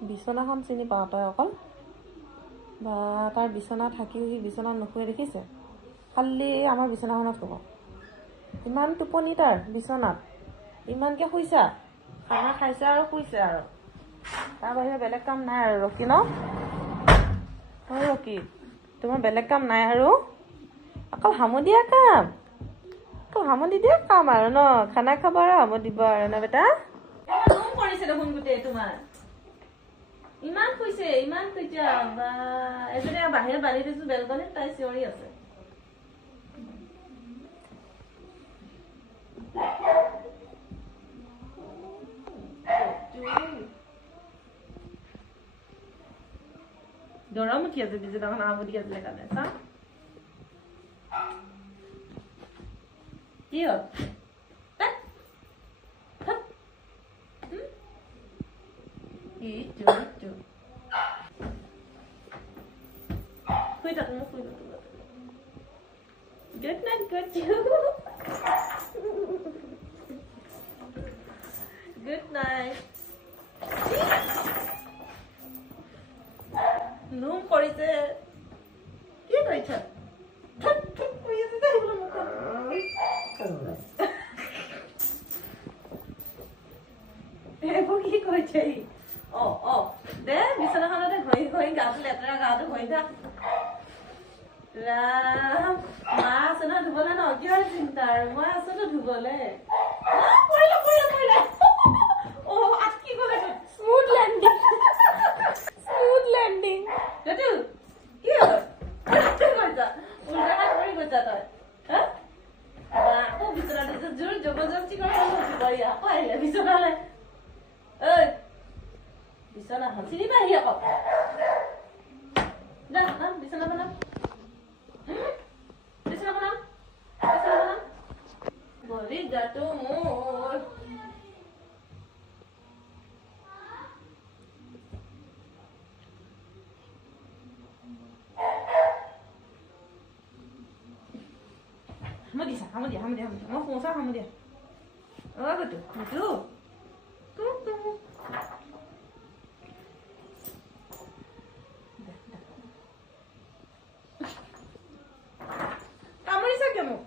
বিছনাখন চিনি পাওঁ তই অকল বা তাৰ বিছনা থাকিও সি বিছনাত নুশুৱে দেখিছে খালি আমাৰ বিছনাখনত শুব ইমান টোপনি তাৰ বিছনাত ইমানকৈ শুইছা খানা খাইছে আৰু শুইছে আৰু তাৰ বাহিৰে বেলেগ কাম নাই আৰু ৰকি ন হয় ৰকি তোমাৰ বেলেগ কাম নাই আৰু অকল হামুদিয়া কাম অকল হামুদি দিয়া কাম আৰু ন খানা খাব আৰু হামুদ দিব আৰু ন বেটা কৰিছে দেখোন গোটেই তোমাৰ ইমান শুইছে ইমান শুইছে বা এজনী বাহিৰত বান্ধি দিছো বেলকনিত তাই চিঞৰি আছে গৰম উঠি আছে বিছনাখন আমুদি আছিলে কাৰণে চা কি হ'ল শুই থাক মোক শুই থাক good night good good night num কৰিছে কি কৰিছা এইবোৰ কি কৰিছে দে বিছনাখনতে ঘঁহি ঘঁহি গাটো লেতেৰা গাটো ঘঁহি থাক ৰাম মা আছে ন ধুবলে ন কিহৰ চিন্তা আৰু মই আছো তো ধুবলে স্মুথ লেণ্ডিং স্মুথ লেণ্ডিং সেইটো কি হ'ল কৈছা উল্টা হাত কৰি কৈছা তই আকৌ বিচনাত জোৰ জবৰদস্তি কৰি আকৌ আহিলে বিচনালে ঐ বিচনাখন চিনি পাহি আকৌ নাম বিচনা বনাম বিচনা বনাম ভৰি গাটো মোৰ হামুদিয়া মই পৌঁছা হামুদিয়া গুটু কামুৰিছা কিয় মোক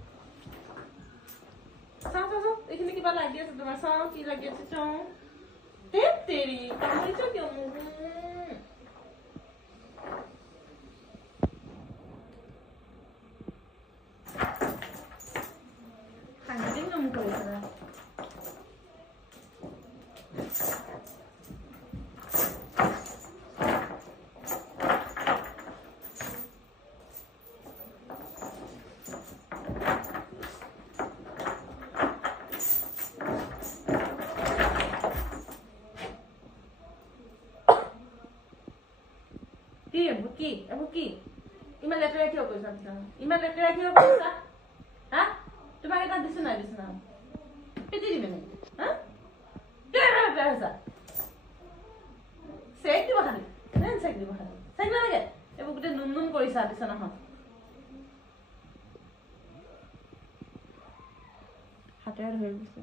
চাওঁ এইখিনি কিবা লাগি আছে তোমাৰ চাওঁ কি লাগি আছে চাওঁ তেৰি কামুৰিছা কিয় মোক সাংঘাতিক কাম কৰিছে কি ইমান লেতেৰা কিয় কৰিছা ইমান লেতেৰা কিয় কৰিছা হা তোমাক এটা দিছো নাই বিচনা পিটি দিবি নেকি হা লেতেৰা হৈছা চেক দিব খালি চেক নালাগে এইবোৰ গোটেই নুম কৰিছা বিচনাখন হাতেৰে ধৰি দিছো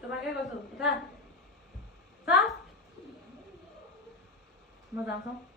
তোমাকে কৈছো উঠা চা মই যাওঁ চাওঁ